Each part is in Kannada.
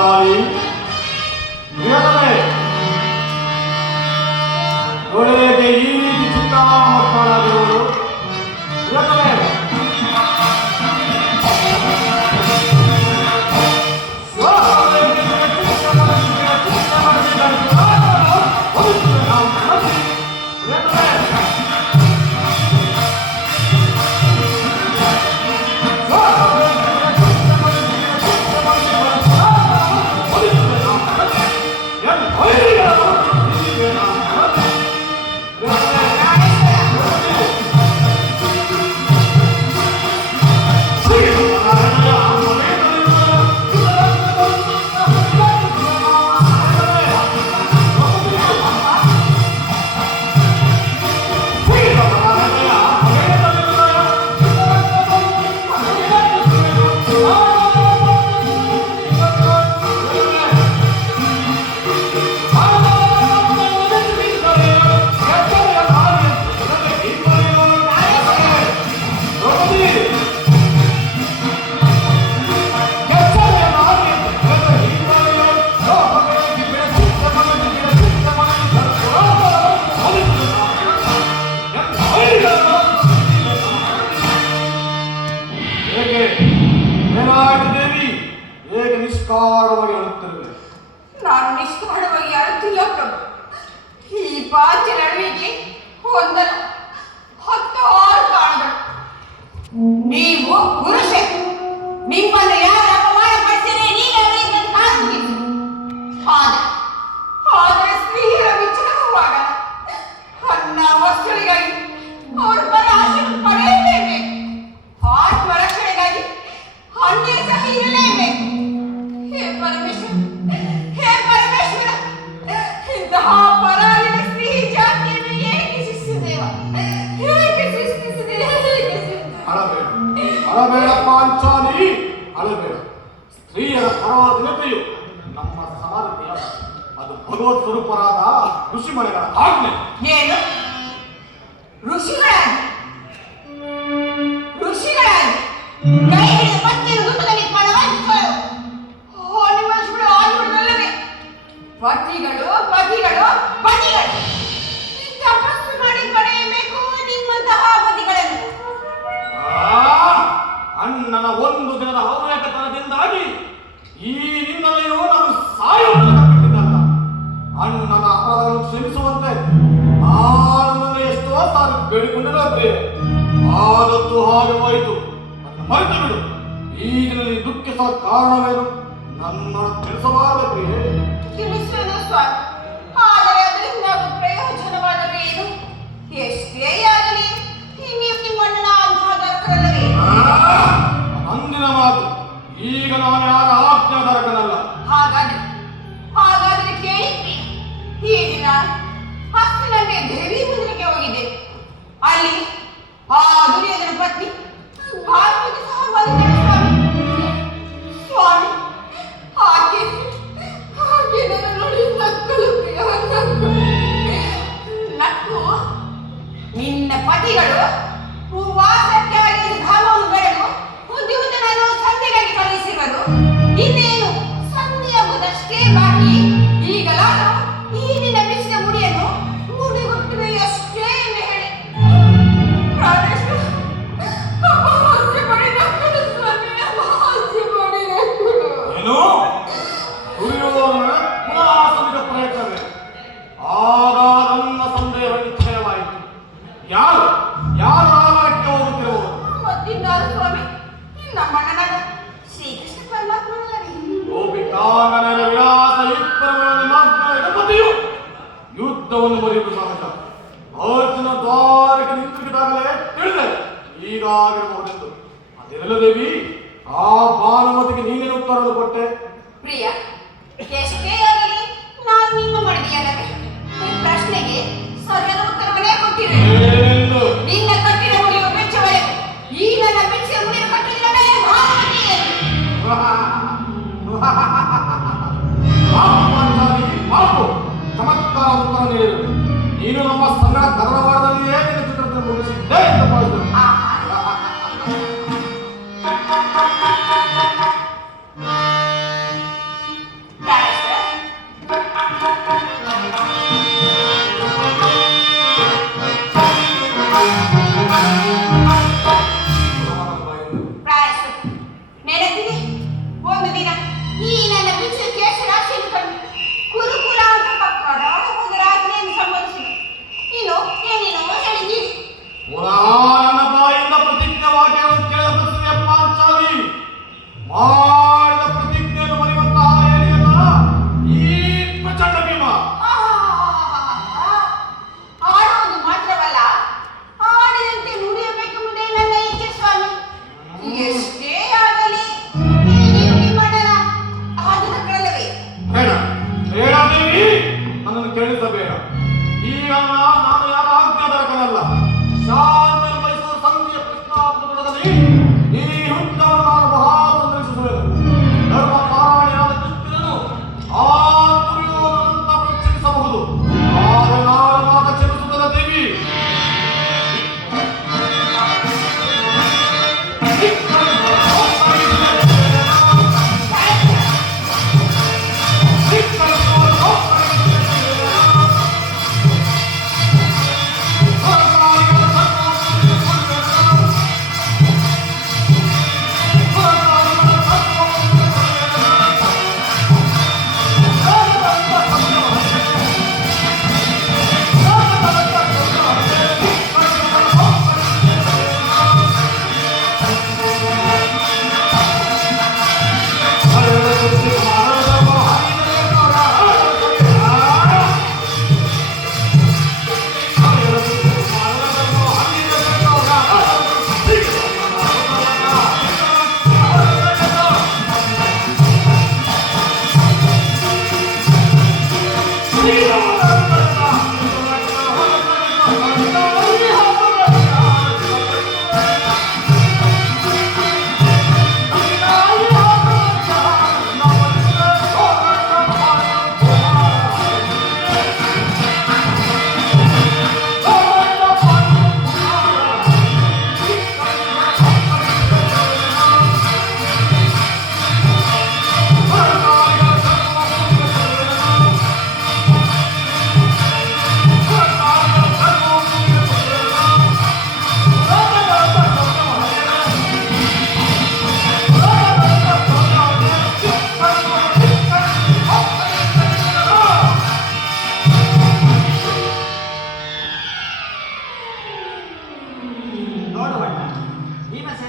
ಪಾಂಚಾಲಿ ಒಳಗೆ ಈ ರೀತಿ ಚಿತ್ತ ಮಕ್ಕಳಾಗಿರುವುದು ನಿಷ್ಕಾರವಾಗಿ ಹೇಳುತ್ತಿರುವೆ. ನಾನು ನಿಷ್ಕಾರವಾಗಿ ಹೇಳುತ್ತಿಲ್ಲ ಪ್ರಭು. ಈ ಪಾಂಚ ನಡುವಿಗೆ ಹೊಂದಲು 16 ಕಾರಣಗಳು. ನೀವು ಪುರುಷ, ನಿಮ್ಮನ್ನು ಯಾರು ಅಪಮಾನ ಪಡಿಸಿದರೆ ನೀವೇ ಆದರೆ ಸ್ತ್ರೀಯರ ವಿಚಾರವಾಗಲ್ಲ. ಅನ್ನ ವಸ್ತುಗಳಿಗಾಗಿ ಅವರ ಪರ ಆಶೆ ಪಡೆಯಲೇಬೇಕು. ಆತ್ಮರಕ್ಷಣೆಗಾಗಿ ಅನ್ಯ ಸಹ ಇರಲೇಬೇಕು. ಹೇ ಪರಮೇಶ್ವರ, ಇಂತಹ ಪರಾಜಿತ ಸ್ತ್ರೀ ಜಾತಿಯನ್ನು ಏಕೆ ಸೃಷ್ಟಿಸಿದೇವ? ಹೇಗೆ ಸೃಷ್ಟಿಸಿದೆ? ಅಳಬೇಡ ಪಾಂಚಾಲಿ, ಅಳಬೇಡ. ಸ್ತ್ರೀಯರ ಪರಾಧೀನತೆಯು ನಮ್ಮ ಸಮಾನತೆಯ ಅದು ಭಗವತ್ ಸ್ವರೂಪರಾದ ಋಷಿಮನೆಗಳ ಆಜ್ಞೆ. ಏನು ಋಷಿಗಳಾಗಿ ಕೈ ಹಿಡಿದ ಪತ್ನಿಯನ್ನು ದುಃಖದಲ್ಲಿ ಪಣವಾಗಿಸಿಕೊಳ್ಳು. ನಿಮ್ಮ ಋಷಿಗಳು ಆಗಿಬಿಡಲ್ಲವೇ? ಪತಿಗಳು ತಪಸ್ಸು ಮಾಡಿ ಪಡೆಯಬೇಕು ನಿಮ್ಮಂತಹ ಪತಿಗಳನ್ನು. ಅಣ್ಣನ ಒಂದು ದಿನದ ಹವ್ಯಾಕತನದಿಂದಾಗಿ ಈ ನಿನ್ನಲೆಯೂ ನಾವು ಸಾಯುವುದಲ್ಲ. ಅಣ್ಣನ ಅಪರಾಧವನ್ನು ಕ್ಷಮಿಸುವಂತೆ ನಾನು ಎಷ್ಟೋ ಸಾರಿ ಬೇಡಿಕೊಂಡಿರೇ, ಆದದ್ದು ಹಾಗೆವಾಯಿತು. ನನ್ನ ಮರೆತು ಬಿಡು. ಈಗಿನಲ್ಲಿ ದುಃಖಿಸುವ ಕಾರಣವೇನು? ನನ್ನ ತಿಳಿಸಬಾರದೆ ಪ್ರಿಯೆ. ತಿಳಿಸುವುದು ಸ್ವಾಮಿ, ಆದರೆ ಅದರಿಂದ ಪ್ರಯೋಜನವಾದರೆ ಏನು? ಎಷ್ಟೇ ಆಗಲಿ ನೀವು ನಿಮ್ಮಣ್ಣನ ಆಜ್ಞಾಧಾರಕರಲ್ಲವೇ? ಅಂದಿನ ಮಾತು. ಈಗ ನಾನು ಯಾರ ಆಜ್ಞಾಧಾರಕನಲ್ಲ. ಹಾಗಾದರೆ ಕೇಳಿ, ಈ ದಿನ ಹಸ್ತಿನಲ್ಲಿ ದೇವಿ ಮಂದಿರಕ್ಕೆ ಹೋಗಿದ್ದೆ. ಅಲ್ಲಿ ಆ ದುರ್ಯೋಧನ ಪತ್ನಿ ಭಾರತಕ್ಕೆ ಸಹ ಬಂದಿದ್ದಳು ಸ್ವಾಮಿ. ಆಕೆ ನನ್ನ ನೋಡಿ ನಕ್ಕು ನಿನ್ನ ಪತಿಗಳು ವಾಸಕ್ಕಾಗಿ ಧಾಮವನ್ನು ಬೆಳೆದು ಬುದ್ಧಿವಂತನನ್ನು ಸಂಧಿಗಾಗಿ ಕಳುಹಿಸಿರುವರು. ಇನ್ನೇನು ಸಂಧಿಯಾಗುವುದಷ್ಟೇ ಬಾಕಿ. ಈಗಲಾದರೂ ಈ ನಿನ್ನ ಬಿಸಿದ ಮುಡಿಯನ್ನು ಮುಡಿಗೊಟ್ಟಿವೆ ಅಷ್ಟೇ ಎಂದು ಹೇಳಿ ಏನು ದುರ್ಯೋಧನ ಪುನಃ ಪ್ರಯತ್ನವೇ? ಆಗ ನನ್ನ ಸಂದೇಹ ನಿಶ್ಚಯವಾಯಿತು. ಯಾರು ರಾಮಕ್ಕೆ ಹೋಗುತ್ತಿರುವುದು? ಮತ್ತಿದ್ದಾರೆ ಸ್ವಾಮಿ, ನಮ್ಮಣ್ಣನಾದ ಶ್ರೀಕೃಷ್ಣ ಪರಮಾತ್ಮನಲ್ಲವೇ? ಗೋಪಿಕಾಂಗನರ ವಿಲಾಸ ಪತಿಯು ಯುದ್ಧವನ್ನು ಮುರಿಯುವುದು ಸಹಜ. ಅರ್ಜುನ ದ್ವಾರಕ್ಕೆ ನಿಂತಿದ್ದಾಗಲೇ ತಿಳಿದೆ ಹೀಗಾಗಿರಬಹುದೆಂದು. ಅದೆಲ್ಲ ದೇವಿ, ಆ ಭಾನುಮತಿಗೆ ನೀನೇನು ಉತ್ತರವನ್ನು ಕೊಟ್ಟೆ? ಪ್ರಿಯ, ಎಷ್ಟೇ ಆಗಲಿ ನಾನು ನಿಮ್ಮ ಮಡದಿಯಲ್ಲವೇ? ಈ ಪ್ರಶ್ನೆಗೆ ಸರಿಯಾದ ಉತ್ತರವನ್ನೇ ಕೊಟ್ಟಿದೆ. ನಿನ್ನ ಕಟ್ಟಿನ ಮುಡಿಯುವ ಬೆಚ್ಚವರೆಗೂ ಈ ನನ್ನ ಬೆಚ್ಚಿನ ಮುಡಿಯ ಕಟ್ಟಿದರೆ ಭಾನುಮತಿ. ಚಮತ್ಕಾರ ಉತ್ತರ ನೀಡಿದರು. ನೀನು ನಮ್ಮ ಸಂಗ್ರಹ ಧಾರವಾಡದಲ್ಲಿಯೇ ನಿನ್ನ ಚಿತ್ರವನ್ನು ಮುಗಿಸಿದ್ದೆ ಎಂದು ಭಾವಿಸಿದರು.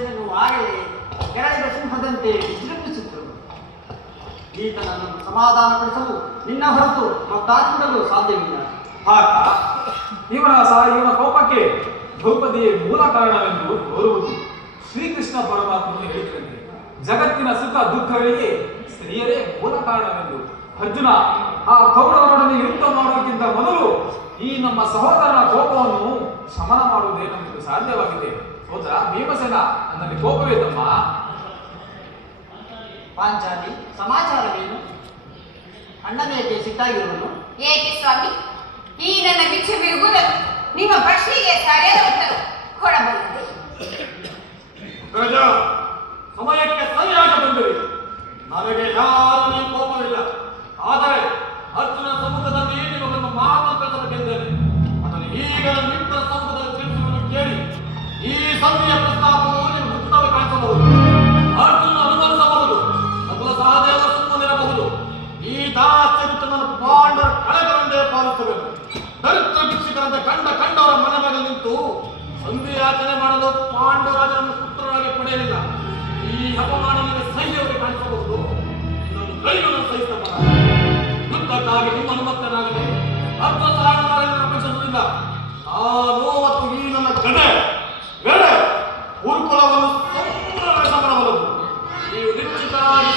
ಪ್ರದೇಶದಲ್ಲಿ ಆಗಲೇ ಕೆರಳಿದ ಸಿಂಹದಂತೆ ವಿಜೃಂಭಿಸಿದ್ರು. ಈತನನ್ನು ಸಮಾಧಾನಪಡಿಸಲು ನಿನ್ನ ಹೊರತು ಮತ್ತಾರಿಂದಲೂ ಸಾಧ್ಯವಿಲ್ಲ. ಆಗ ಇವನ ಕೋಪಕ್ಕೆ ದ್ರೌಪದಿಯೇ ಮೂಲ ಕಾರಣವೆಂದು ತೋರುವುದು. ಶ್ರೀಕೃಷ್ಣ ಪರಮಾತ್ಮನು ಹೇಳಿದಂತೆ ಜಗತ್ತಿನ ಸುಖ ದುಃಖಗಳಿಗೆ ಸ್ತ್ರೀಯರೇ ಮೂಲ ಕಾರಣವೆಂದು. ಅರ್ಜುನ ಆ ಕೌರವರೊಡನೆ ಯುದ್ಧ ಮಾಡುವುದಕ್ಕಿಂತ ಮೊದಲು ಈ ನಮ್ಮ ಸಹೋದರನ ಕೋಪವನ್ನು ಶಮನ ಮಾಡುವುದೇ ನಮಗೆ ಸಾಧ್ಯವಾಗಿದೆ. ಸೋದರ ಭೀಮಸೇನ, ನನ್ನಲ್ಲಿ ಕೋಪವೇ ತಮ್ಮ. ಪಾಂಚಾಲಿ, ಸಮಾಚಾರವೇನು? ಅಣ್ಣನೇಕೆ ಸಿಟ್ಟಾಗಿರುವನು? ಏಕೆ ಸ್ವಾಮಿ, ಈ ನನ್ನ ಬಿಚ್ಚು ಬಿರುಗುವುದು ನಿಮ್ಮ ಪ್ರಶ್ನೆಗೆ ಸರಿಯಾದ ಉತ್ತರ ಕೊಡಬಲ್ಲದೆ. ಗಜ, ಸಮಯಕ್ಕೆ ಸರಿಯಾಗಿ ಬಂದಿರಿ. ನನಗೆ ಯಾರು ನೀವು ಕೋಪವಿಲ್ಲ. ಆದರೆ ಅರ್ಜುನ ಸಮ್ಮುಖದಲ್ಲಿ ನಿಮ್ಮನ್ನು ಮಾತನಾಡಬೇಕೆಂದರೆ ಅದನ್ನು ಈಗ ನಿಮ್ಮ ಸಮ್ಮುಖದಲ್ಲಿ ತಿಳಿಸುವುದನ್ನು ಕೇಳಿ ಈ ಸಂಧಿಯ ಪ್ರಸ್ತಾಪವು ನಿಮ್ಮ ಮುಕ್ತವಾಗಿ ಕಾಣಿಸಬಹುದು. ಅರ್ಜುನ ಅನುಮತಿಸಬಹುದು, ನಕುಲ ಸಹದೇವ ಸುಮ್ಮನಿರಬಹುದು. ಈ ದಾಸ್ಯವನ್ನು ಪಾಂಡವರ ಕಳೆದರೆಂದೇ ಪಾಲಿಸಬೇಕು. ದರಿದ್ರ ಭಿಕ್ಷುಕರಂತೆ ಕಂಡವರ ಮನೆ ಮೇಲೆ ನಿಂತು ಸಂಧಿ ಯಾಚನೆ ಮಾಡಲು ಪಾಂಡವರಾಜನನ್ನು ಪುತ್ರರಾಗಿ ಪಡೆಯಲಿಲ್ಲ. ಈ ಅಪಮಾನ ನಿಮಗೆ ಸಹ್ಯವಾಗಿ ಕಾಣಿಸಬಹುದು. ಇನ್ನೊಂದು ಕೈಗಳನ್ನು ಸಹಿಸಬಲ್ಲ. ಯುದ್ಧಕ್ಕಾಗಿ ನಿಮ್ಮ ಅನುಮತನಾಗಲಿ ಅರ್ಥ ಸಹಾಯವನ್ನು ಅಪೇಕ್ಷಿಸುವುದಿಲ್ಲ. ನಾನು ಮತ್ತು ಈ ನನ್ನ ಗಡೆ ಗುರುಕುಲವನ್ನು ಸಂಪೂರ್ಣ ಮಾಡಬಲ್ಲದು. ನೀವು ನಿಶ್ಚಿತವಾಗಿ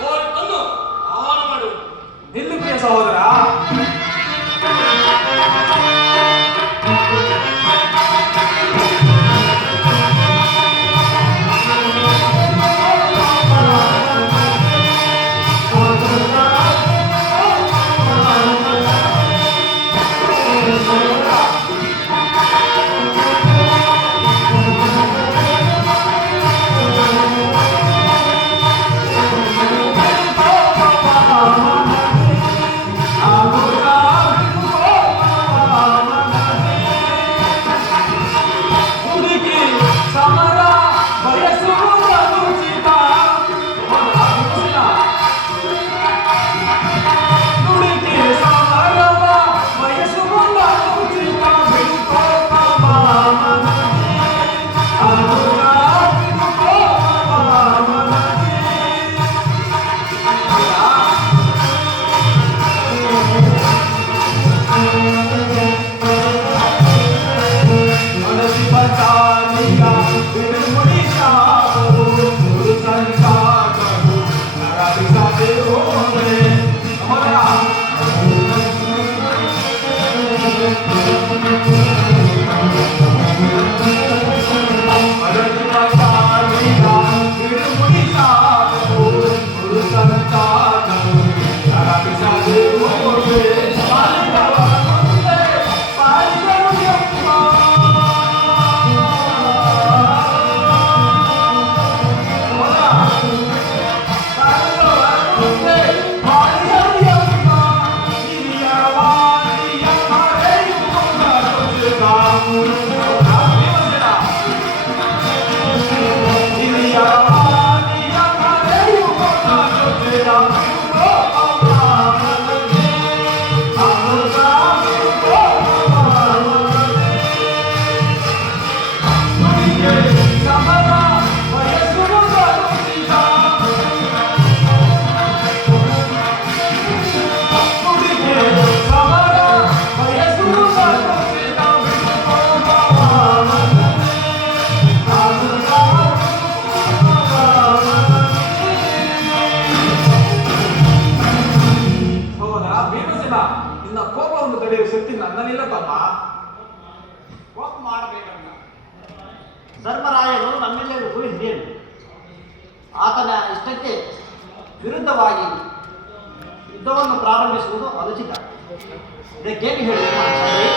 ಕೋರಿದ್ದನ್ನು ಆನ ಮಾಡುವುದು. ನಿಲ್ಲಿಕೆಯ ಸಹೋದರ, ಧರ್ಮರಾಯನು ನಮ್ಮೆಲ್ಲರಿಗೂ ಹಿರಿಯನು. ಆತನ ಇಷ್ಟಕ್ಕೆ ವಿರುದ್ಧವಾಗಿ ಯುದ್ಧವನ್ನು ಪ್ರಾರಂಭಿಸುವುದು ಅನುಚಿತ. ಇದಕ್ಕೇನು ಹೇಳಿ ಕರುಣೆಯ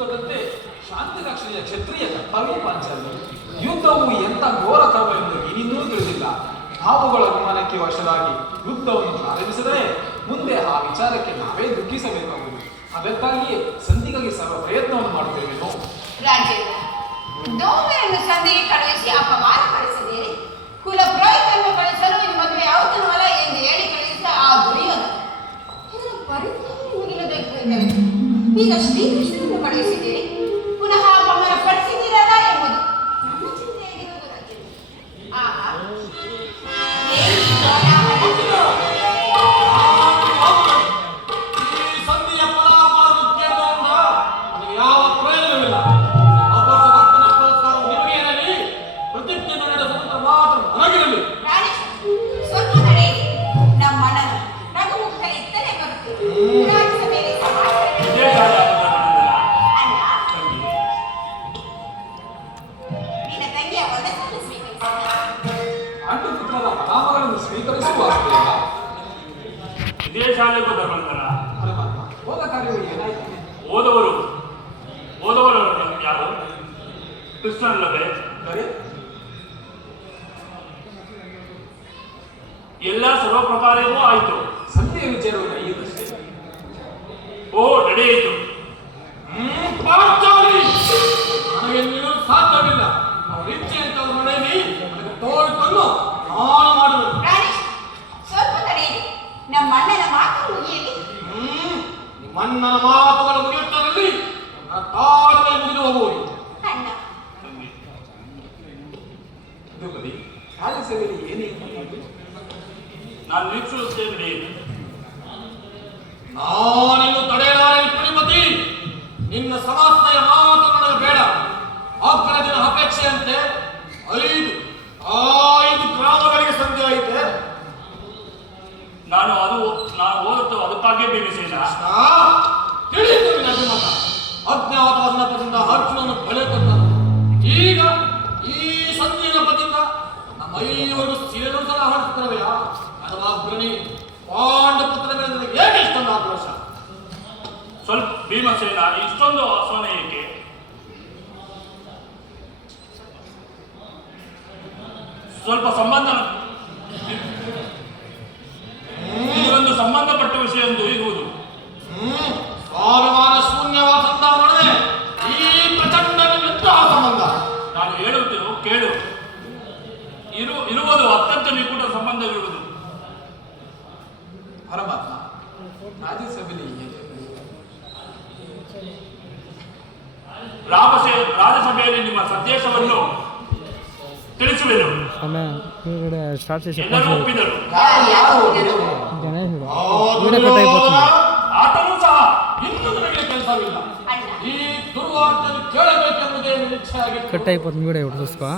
ಯುದ್ಧದಂತೆ ಶಾಂತಿ ರಕ್ಷಣೆಯ ಕ್ಷತ್ರಿಯ ಕರ್ತವ್ಯ ಪಾಂಚಾಲಿ. ಯುದ್ಧವು ಎಂಥ ಘೋರ ಕರ್ಮ ಎಂದು ಇನ್ನೂ ತಿಳಿದಿಲ್ಲ. ಭಾವುಗಳ ವಿಮಾನಕ್ಕೆ ವಶರಾಗಿ ಯುದ್ಧವನ್ನು ಪ್ರಾರಂಭಿಸಿದರೆ ಮುಂದೆ ಆ ವಿಚಾರಕ್ಕೆ ನಾವೇ ದುಃಖಿಸಬೇಕಾಗುವುದು. ಅದಕ್ಕಾಗಿಯೇ ಸಂಧಿಗಾಗಿ ಸರ್ವ ಪ್ರಯತ್ನವನ್ನು ಮಾಡುತ್ತೇವೆ. ರಾಜೇಂದ್ರ, ದೋಮೆಯನ್ನು ಸಂಧಿಗೆ ಕಳುಹಿಸಿ ಅಪಮಾನ ಪಡಿಸಿದ್ದೀರಿ. ಕುಲಪುರೋಹಿತನ್ನು ಕಳಿಸಲು ಈ ಮದುವೆ ಯಾವತ್ತನವಲ್ಲ ಎಂದು ಹೇಳಿ ಕಳಿಸಿದ ಆ ದುರ್ಯೋಧನ ಇದರ ಪರಿಣಾಮ ಮುಗಿಲದೆಂದರೆ ಈಗ ಶ್ರೀಕೃಷ್ಣನನ್ನು ಕಳುಹಿಸಿದ್ದೀರಿ. ಪುನಃ ಅಪಮಾನ ಪಡಿಸಿದ್ದೀರಲ್ಲ ಎಂಬುದು ನನ್ನ ಚಿಂತೆಯಾಗಿರುವುದು ರಾಜೇಂದ್ರ. ಆಹಾ, ಏನು ಈ ಕೋಲಾಹಲ? ಈ ಸಂಧಿಯ ಫಲಾಫಲವನ್ನು ಕೇಳುವುದರಿಂದ ನನಗೆ ಯಾವ ಪ್ರಯೋಜನವಿಲ್ಲ. ಅಪರ ಭಕ್ತನ ಪುರಸ್ಕಾರ ನಿಮಗೇನಲಿ, ಪ್ರತಿಜ್ಞೆ ನಡೆಸುವಂತ ಮಾತ್ರ ನನಗಿರಲಿ. ರಾಣಿ, ಸ್ವಲ್ಪ ನಡೆಯಿರಿ. ನಮ್ಮಣ್ಣನ ನಗುಮುಖದಲ್ಲಿ ಇತ್ತಲೇ ಬರುತ್ತೀವಿ. ರಾಜ್ಯಸಭೆಯಲ್ಲಿ ಅಣ್ಣ, ನಿನ್ನ ತಂಗಿಯ ಒಡಸನ್ನು ಸ್ವೀಕರಿಸಿದ ಪಾಂಡುಪುತ್ರರ ನಾಮಗಳನ್ನು ಸ್ವೀಕರಿಸುವ ಆಸ್ತಿಯಲ್ಲ. ಇದೇ ಶಾಲೆಗೂ ಧರ್ಮಂತರ ಪರಮಾತ್ಮ, ಹೋದ ಕಾರ್ಯವು ಏನಾಯಿತು? ಓದವರು ಯಾರು? ಕೃಷ್ಣನಲ್ಲವೇ? ಕರೆ ಎಲ್ಲ ಸರ್ವ ಪ್ರಕಾರವೂ ಆಯಿತು. ಸಂಧಿಯ ವಿಚಾರವು ನಡೆಯುತ್ತಷ್ಟೇ. ಓ, ನಡೆಯಿತು. ಪಾಂಚಾಲಿ, ನನಗೆ ನೀವು ಸಾಧ್ಯವಿಲ್ಲ. ಅವ್ರ ಇಚ್ಛೆಯಂತವ್ರು ನಡೆಯಲಿ, ನನಗೆ ತೋರಿಕೊಂಡು ನಾನು ಮಾಡಬೇಕು. ರಾಣಿ, ಸ್ವಲ್ಪ ತಡೆಯಿರಿ. ನಮ್ಮಣ್ಣನ ಮಾತು ಮುಗಿಯಲಿ. ನಿಮ್ಮಣ್ಣನ ಮಾತುಗಳು ಮುಗಿಯುತ್ತರಲ್ಲಿ ನನ್ನ ತಾಳ್ಮೆ ಮುಗಿದು ಹೋಗುವುದು. ಅಣ್ಣ, ದ್ರೌಪದಿ, ರಾಜ್ಯಸಭೆಯಲ್ಲಿ ಏನೇನು ನಡೆಯಿತು? ನಾನು ನಿರೀಕ್ಷಿಸುತ್ತೇನೆ, ನಡೆಯಿತು. ನಾನಿನ್ನು ತಡೆಯಲಾರೆ ಶ್ರೀಮತಿ. ನಿನ್ನ ಸಮಸ್ತೆಯ ಮಾತು ನನಗೆ ಬೇಡ. ಅಕ್ಕನ ದಿನ ಅಪೇಕ್ಷೆಯಂತೆ 5 ಗ್ರಾಮಗಳಿಗೆ ಸಂಧಿ ಆಯಿತೆ. ನಾನು ಓದುತ್ತ ಅದಕ್ಕಾಗೇ ಬೇಬಿಸೇನ. ತಿಳಿಯಿತು ನಿನ್ನ ಅಭಿಮತ. ಅಜ್ಞಾತವಾದ ನೆಪದಿಂದ ಅರ್ಜುನನ್ನು ಬೆಳೆ ತಂದನು. ಈಗ ಈ ಸಂಧಿಯ ನೆಪದಿಂದ ನಮ್ಮ 5 ಸೇರು ಸಲ ಹಾಡಿಸುತ್ತವೆಯ ಅಥವಾ ಅಗ್ರಣಿ ಪಾಂಡಪುತ್ರ ಮೇಲೆ ನನಗೆ ಹೇಗೆ ಇಷ್ಟೊಂದು ಆಕ್ರೋಶ? ಸ್ವಲ್ಪ ಭೀಮಸೇನ, ಇಷ್ಟೊಂದು ಅಸಹನೆ ಏಕೆ? ಸ್ವಲ್ಪ ಸಂಬಂಧ, ಇದೊಂದು ಸಂಬಂಧಪಟ್ಟ ವಿಷಯ ಎಂದು ಇರುವುದು. ಸ್ವಾಭಿಮಾನ ಶೂನ್ಯವಾದ ಸಂಧಾನ ಮಾಡದೆ ಈ ಪ್ರಚಂಡ ನಿಮಿತ್ತ ಸಂಬಂಧ. ನಾನು ಹೇಳುತ್ತೇನೆ, ಕೇಳು. ಇರುವುದು ಅತ್ಯಂತ ನಿಕಟ ಸಂಬಂಧವಿರುವುದು. ಪರಮಾತ್ಮ, ರಾಜ್ಯಸಭೆಯಲ್ಲಿ ಏನೇನು ರಾಜ್ಯಸಭೆಯಲ್ಲಿ ನಿಮ್ಮ ಸಂದೇಶವನ್ನು ತಿಳಿಸುವೆನು. ಸ್ಟಾರ್ಟ್ చేసి ಎಲ್ಲರೂ ಒಪ್ಪಿದರು. ಯಾರು ಒಪ್ಪಿದರು? ಗಣೇಶ್ ವಿಡಿಯೋ ಕಟ್ అయిపోతుంది. ಆತನೂ ಸಹ ಇನ್ನೂ ನನಗೆ ಕೆಲಸವಿಲ್ಲ. ಅಣ್ಣ, ಈ ದುರ್ವಾರ್ತೆಯನ್ನು ಕೇಳಬೇಕೆಂಬುದೇ ನಿರೀಕ್ಷೆ ಆಗಿತ್ತು. కట్ అయిపోతుంది వీడియో ఇప్పుడు చూసుకో.